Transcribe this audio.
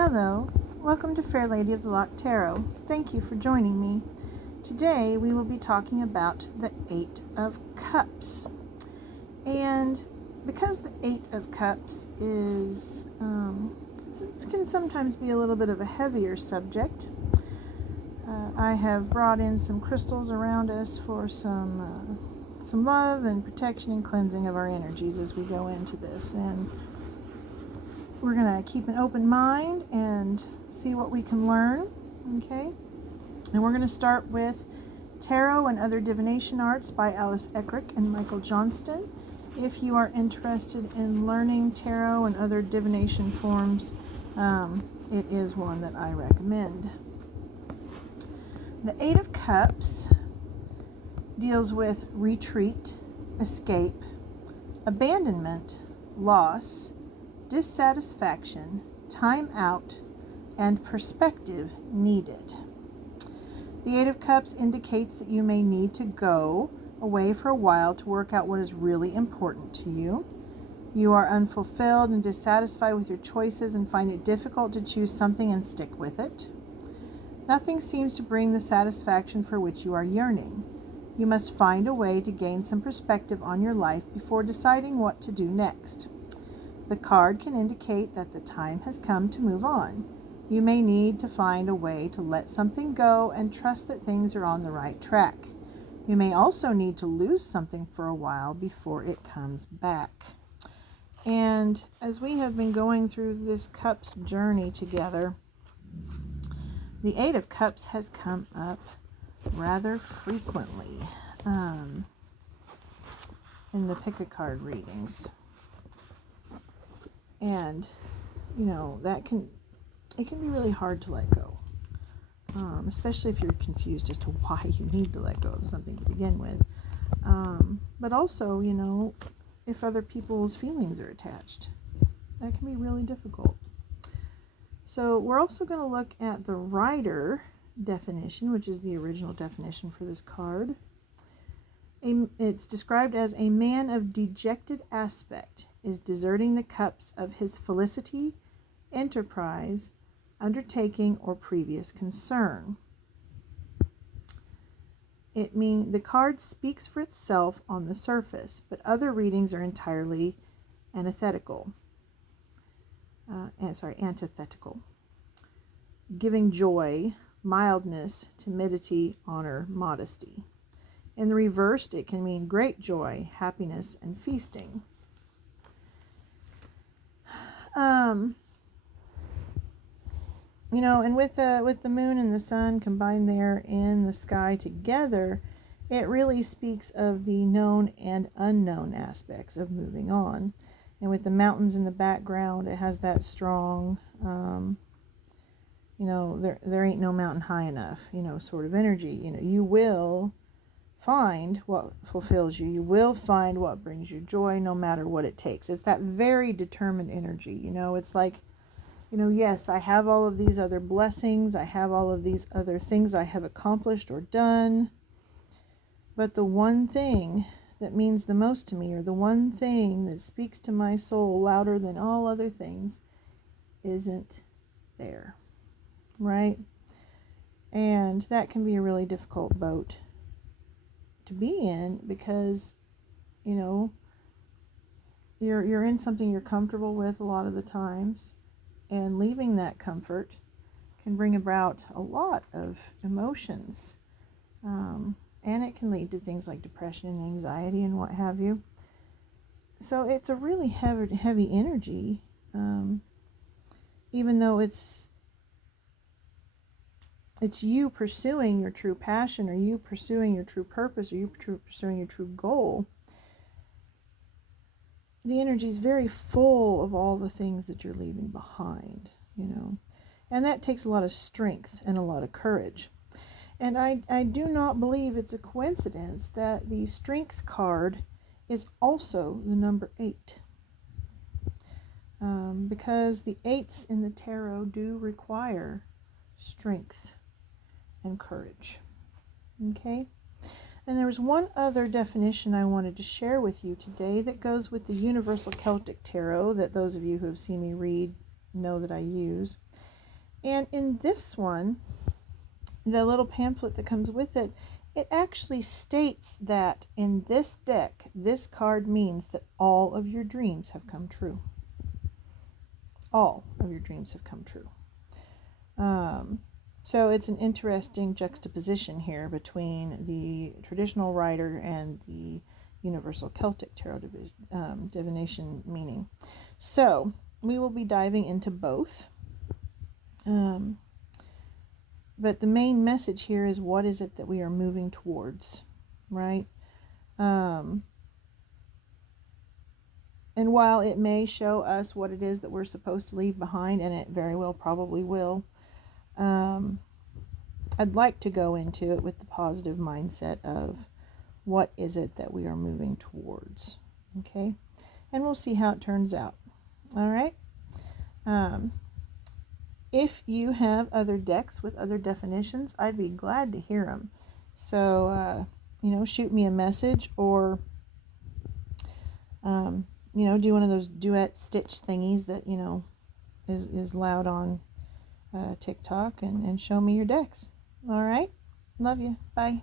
Hello, welcome to Fair Lady of the Lock Tarot. Thank you for joining me. Today we will be talking about the Eight of Cups. And because the Eight of Cups is, it can sometimes be a little bit of a heavier subject, I have brought in some crystals around us for some love and protection and cleansing of our energies as we go into this. And we're going to keep an open mind and see what we can learn, okay? And we're going to start with Tarot and Other Divination Arts by Alice Eckrick and Michael Johnston. If you are interested in learning tarot and other divination forms, it is one that I recommend. The Eight of Cups deals with retreat, escape, abandonment, loss, dissatisfaction, time out, and perspective needed. The Eight of Cups indicates that you may need to go away for a while to work out what is really important to you. You are unfulfilled and dissatisfied with your choices and find it difficult to choose something and stick with it. Nothing seems to bring the satisfaction for which you are yearning. You must find a way to gain some perspective on your life before deciding what to do next. The card can indicate that the time has come to move on. You may need to find a way to let something go and trust that things are on the right track. You may also need to lose something for a while before it comes back. And as we have been going through this Cups journey together, the Eight of Cups has come up rather frequently in the pick-a-card readings. And, it can be really hard to let go, especially if you're confused as to why you need to let go of something to begin with. But also, if other people's feelings are attached, that can be really difficult. So we're also going to look at the Rider definition, which is the original definition for this card. It's described as a man of dejected aspect is deserting the cups of his felicity, enterprise, undertaking, or previous concern. The card speaks for itself on the surface, but other readings are entirely antithetical. Giving joy, mildness, timidity, honor, modesty. In the reversed, it can mean great joy, happiness, and feasting. And with the moon and the sun combined there in the sky together, it really speaks of the known and unknown aspects of moving on. And with the mountains in the background, it has that strong, there ain't no mountain high enough, sort of energy. You will find what fulfills you. You will find what brings you joy, no matter what it takes. It's that very determined energy. It's like, yes, I have all of these other blessings. I have all of these other things I have accomplished or done. But the one thing that means the most to me, or the one thing that speaks to my soul louder than all other things, isn't there, right? And that can be a really difficult boat to be in, because you're in something you're comfortable with a lot of the times, and leaving that comfort can bring about a lot of emotions, and it can lead to things like depression and anxiety and what have you. So it's a really heavy energy, even though it's you pursuing your true passion, or you pursuing your true purpose, or you pursuing your true goal. The energy is very full of all the things that you're leaving behind, and that takes a lot of strength and a lot of courage. And I do not believe it's a coincidence that the Strength card is also the number 8, because the 8s in the tarot do require strength and courage. Okay? And there was one other definition I wanted to share with you today that goes with the Universal Celtic Tarot that those of you who have seen me read know that I use. And in this one, the little pamphlet that comes with it, it actually states that in this deck, this card means that all of your dreams have come true. All of your dreams have come true. So it's an interesting juxtaposition here between the traditional rider and the Universal Celtic Tarot divination meaning. So we will be diving into both. But the main message here is, what is it that we are moving towards, right? And while it may show us what it is that we're supposed to leave behind, and it very well probably will, I'd like to go into it with the positive mindset of what is it that we are moving towards, okay? And we'll see how it turns out, all right? If you have other decks with other definitions, I'd be glad to hear them. So, shoot me a message, or, do one of those duet stitch thingies that, is loud on TikTok, and show me your decks. All right? Love you. Bye.